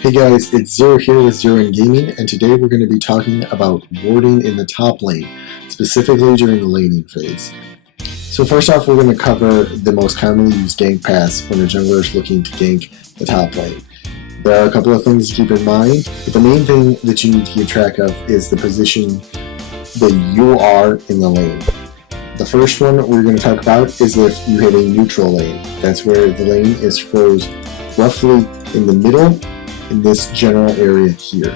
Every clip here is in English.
Hey guys, it's Zero here with Zero in Gaming, and today we're going to be talking about warding in the top lane, specifically during the laning phase. So first off, we're going to cover the most commonly used gank paths when a jungler is looking to gank the top lane. There are a couple of things to keep in mind, but the main thing that you need to keep track of is the position that you are in the lane. The first one we're going to talk about is if you have a neutral lane. That's where the lane is froze roughly in the middle in this general area here.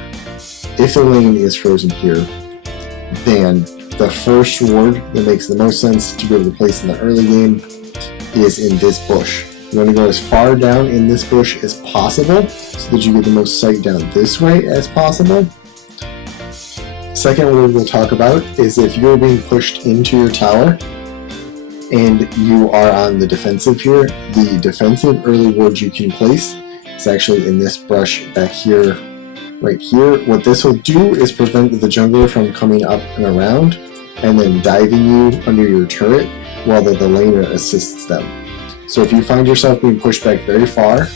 If the lane is frozen here, then the first ward that makes the most sense to be able to place in the early game is in this bush. You want to go as far down in this bush as possible so that you get the most sight down this way as possible. Second ward we'll talk about is if you're being pushed into your tower and you are on the defensive here, the defensive early ward you can place is actually in this brush back here, right here. What this will do is prevent the jungler from coming up and around and then diving you under your turret while the laner assists them. So if you find yourself being pushed back very far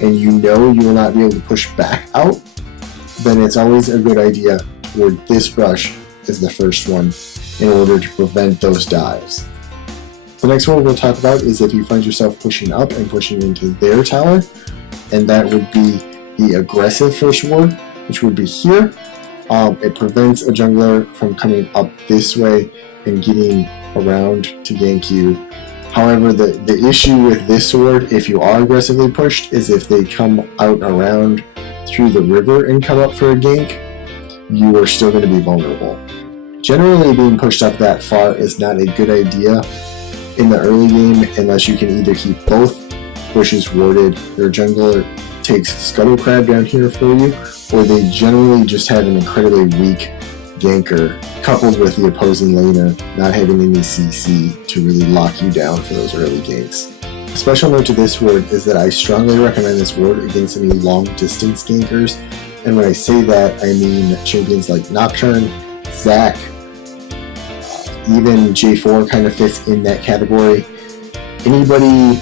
and you know you will not be able to push back out, then it's always a good idea to ward this brush as the first one in order to prevent those dives. The next one we'll talk about is if you find yourself pushing up and pushing into their tower, and that would be the aggressive first ward, which would be here. It prevents a jungler from coming up this way and getting around to gank you. However, the issue with this ward, if you are aggressively pushed, is if they come out around through the river and come up for a gank, you are still going to be vulnerable. Generally, being pushed up that far is not a good idea in the early game unless you can either keep both bushes warded, their jungler takes Scuttle Crab down here for you, or they generally just have an incredibly weak ganker, coupled with the opposing laner not having any CC to really lock you down for those early ganks. A special note to this ward is that I strongly recommend this ward against any long distance gankers, and when I say that I mean champions like Nocturne, Zac, even J4 kind of fits in that category. Anybody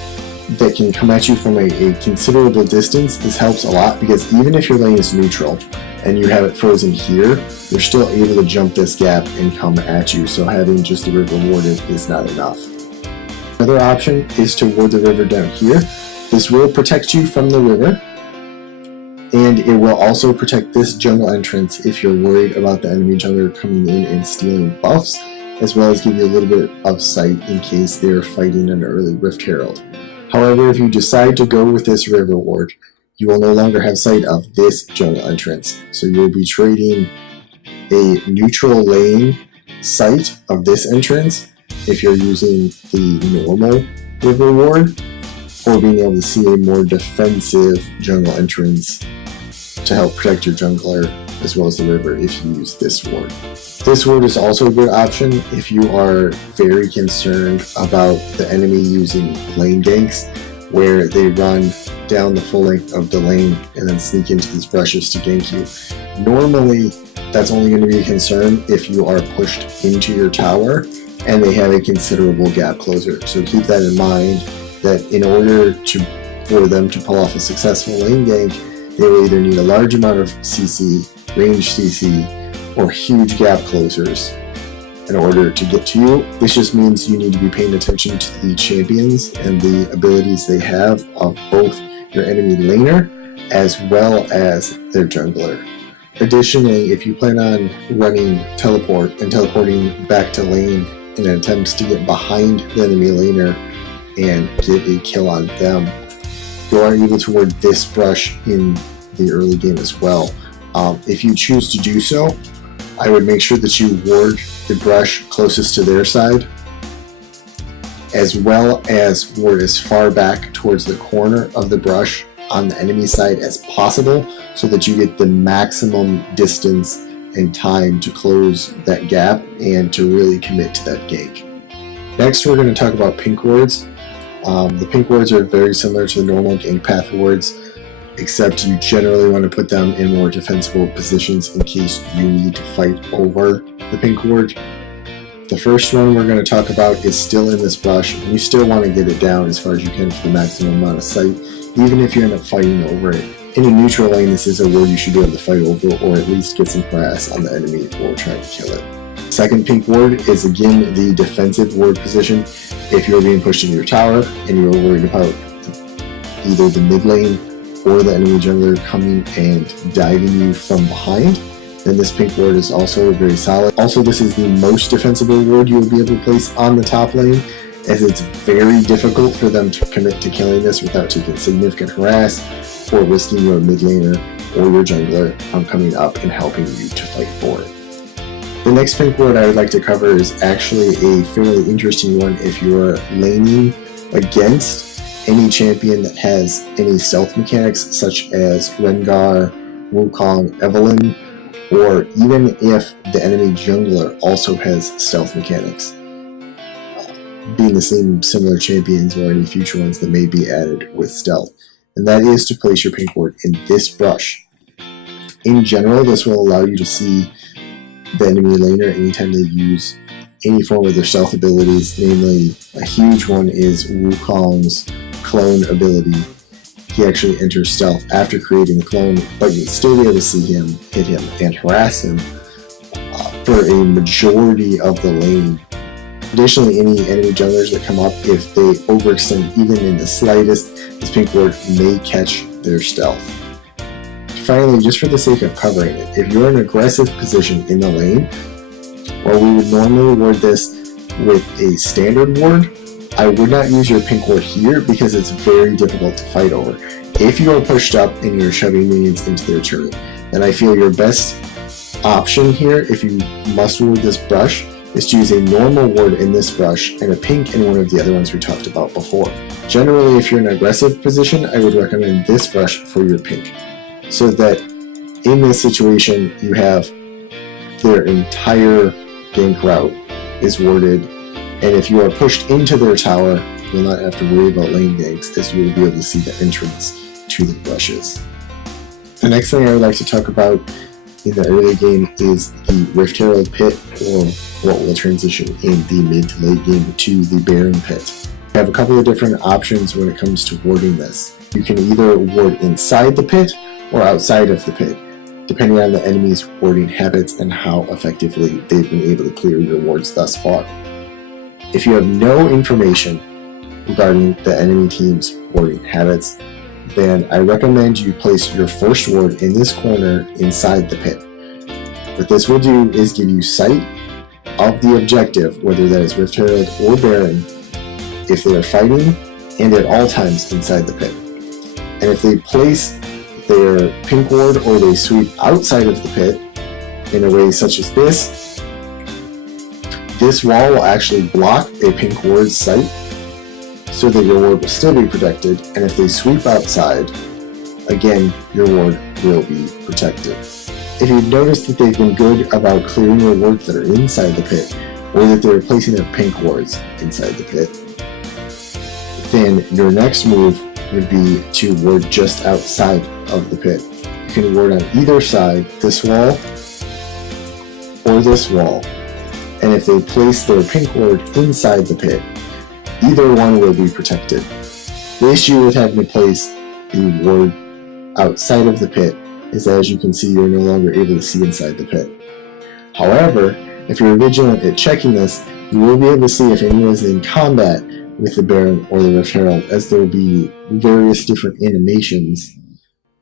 that can come at you from a considerable distance, this helps a lot because even if your lane is neutral and you have it frozen here, you're still able to jump this gap and come at you, so having just the river warded is not enough. Another option is to ward the river down here. This will protect you from the river, and it will also protect this jungle entrance if you're worried about the enemy jungler coming in and stealing buffs, as well as give you a little bit of sight in case they're fighting an early Rift Herald. However, if you decide to go with this river ward, you will no longer have sight of this jungle entrance. So you'll be trading a neutral lane sight of this entrance if you're using the normal river ward, or being able to see a more defensive jungle entrance to help protect your jungler as well as the river if you use this ward. This ward is also a good option if you are very concerned about the enemy using lane ganks, where they run down the full length of the lane and then sneak into these brushes to gank you. Normally, that's only going to be a concern if you are pushed into your tower and they have a considerable gap closer. So keep that in mind, that in order for them to pull off a successful lane gank, they will either need a large amount of CC, range CC, or huge gap closers in order to get to you. This just means you need to be paying attention to the champions and the abilities they have of both your enemy laner as well as their jungler. Additionally, if you plan on running teleport and teleporting back to lane in an attempt to get behind the enemy laner and get a kill on them, you are able to ward this brush in the early game as well. If you choose to do so, I would make sure that you ward the brush closest to their side, as well as ward as far back towards the corner of the brush on the enemy side as possible, so that you get the maximum distance and time to close that gap and to really commit to that gank. Next, we're going to talk about pink wards. The pink wards are very similar to the normal gank path wards, except you generally want to put them in more defensible positions in case you need to fight over the pink ward. The first one we're going to talk about is still in this brush, and you still want to get it down as far as you can for the maximum amount of sight, even if you end up fighting over it In a neutral lane, this is a ward you should be able to fight over, or at least get some harass on the enemy or try to kill it. Second pink ward is again the defensive ward position. If you're being pushed into your tower and you're worried about either the mid lane or the enemy jungler coming and diving you from behind, then this pink ward is also very solid. Also, this is the most defensible ward you will be able to place on the top lane, as it's very difficult for them to commit to killing this without taking significant harass or risking your mid laner or your jungler from coming up and helping you to fight for it. The next pink ward I would like to cover is actually a fairly interesting one if you are laning against any champion that has any stealth mechanics such as Rengar, Wukong, Evelynn, or even if the enemy jungler also has stealth mechanics, being the same similar champions or any future ones that may be added with stealth. And that is to place your pink ward in this brush. In general, this will allow you to see the enemy laner anytime they use any form of their stealth abilities. Namely, a huge one is Wukong's clone ability. He actually enters stealth after creating a clone, but you'll still be able to see him, hit him, and harass him for a majority of the lane. Additionally, any enemy junglers that come up, if they overextend even in the slightest, this pink ward may catch their stealth. Finally, just for the sake of covering it, if you're in an aggressive position in the lane, while we would normally ward this with a standard ward, I would not use your pink ward here because it's very difficult to fight over. If you are pushed up and you're shoving minions into their turret, then I feel your best option here, if you must ward this brush, is to use a normal ward in this brush and a pink in one of the other ones we talked about before. Generally, if you're in an aggressive position, I would recommend this brush for your pink, so that in this situation you have their entire gank route is warded, and if you are pushed into their tower, you'll not have to worry about lane ganks, as you will be able to see the entrance to the brushes. The next thing I would like to talk about in the early game is the Rift Herald pit, or what will transition in the mid to late game to the Baron pit. We have a couple of different options when it comes to warding this. You can either ward inside the pit or outside of the pit, depending on the enemy's warding habits and how effectively they've been able to clear your wards thus far. If you have no information regarding the enemy team's warding habits, then I recommend you place your first ward in this corner inside the pit. What this will do is give you sight of the objective, whether that is Rift Herald or Baron, if they are fighting, and at all times inside the pit. And if they place their pink ward or they sweep outside of the pit in a way such as this wall will actually block a pink ward's sight, so that your ward will still be protected, and if they sweep outside, again, your ward will be protected. If you've noticed that they've been good about clearing your wards that are inside the pit, or that they're placing their pink wards inside the pit, then your next move would be to ward just outside of the pit. You can ward on either side, this wall or this wall, and if they place their pink ward inside the pit, either one will be protected. The issue with having to place the ward outside of the pit is that, as you can see, you're no longer able to see inside the pit. However, if you're vigilant at checking this, you will be able to see if anyone is in combat with the Baron or the Rift Herald, as there will be various different animations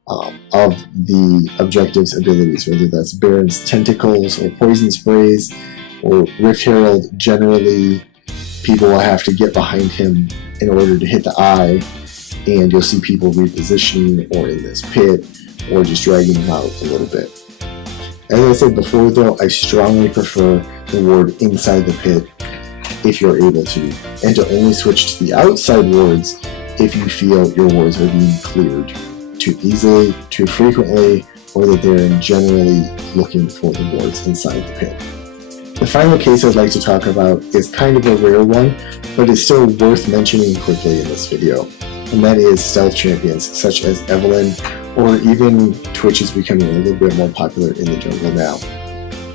of the objective's abilities, whether that's Baron's tentacles or poison sprays, or Rift Herald generally. People will have to get behind him in order to hit the eye, and you'll see people repositioning or in this pit, or just dragging him out a little bit. As I said before though, I strongly prefer the ward inside the pit if you're able to, and to only switch to the outside wards if you feel your wards are being cleared too easily, too frequently, or that they're generally looking for the wards inside the pit. The final case I'd like to talk about is kind of a rare one, but is still worth mentioning quickly in this video, and that is stealth champions such as Evelynn, or even Twitch is becoming a little bit more popular in the jungle now.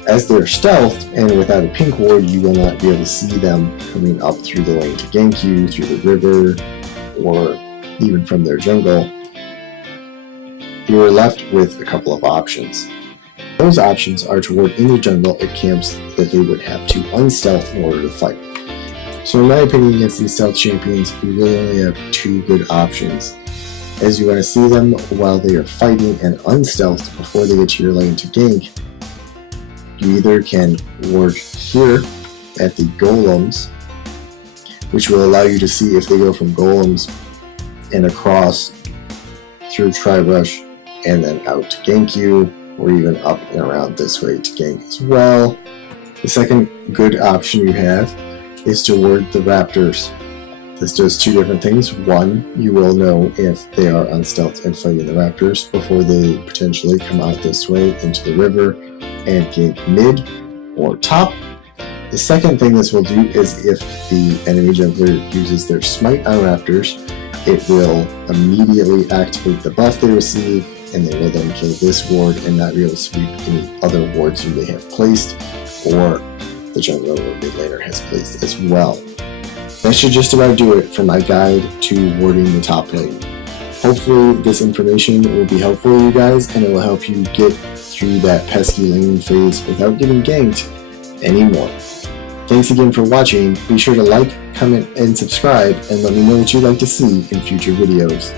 As they're stealthed and without a pink ward, you will not be able to see them coming up through the lane to gank you, through the river, or even from their jungle. you are left with a couple of options. Those options are to ward in the jungle at camps that they would have to unstealth in order to fight. So in my opinion, against these stealth champions, you really only have two good options, as you want to see them while they are fighting and unstealthed before they get to your lane to gank. You either can ward here at the golems, which will allow you to see if they go from golems and across through Tri-Brush and then out to gank you, or even up and around this way to gank as well. The second good option you have is to ward the raptors. This does two different things. One, you will know if they are unstealthed and fighting the raptors before they potentially come out this way into the river and gank mid or top. The second thing this will do is if the enemy jungler uses their smite on raptors, it will immediately activate the buff they receive, and they will then kill this ward and not be able to sweep any other wards you may have placed, or the jungler or mid laner has placed as well. That should just about do it for my guide to warding the top lane. Hopefully this information will be helpful to you guys, and it will help you get through that pesky laning phase without getting ganked anymore. Thanks again for watching. Be sure to like, comment, and subscribe, and let me know what you'd like to see in future videos.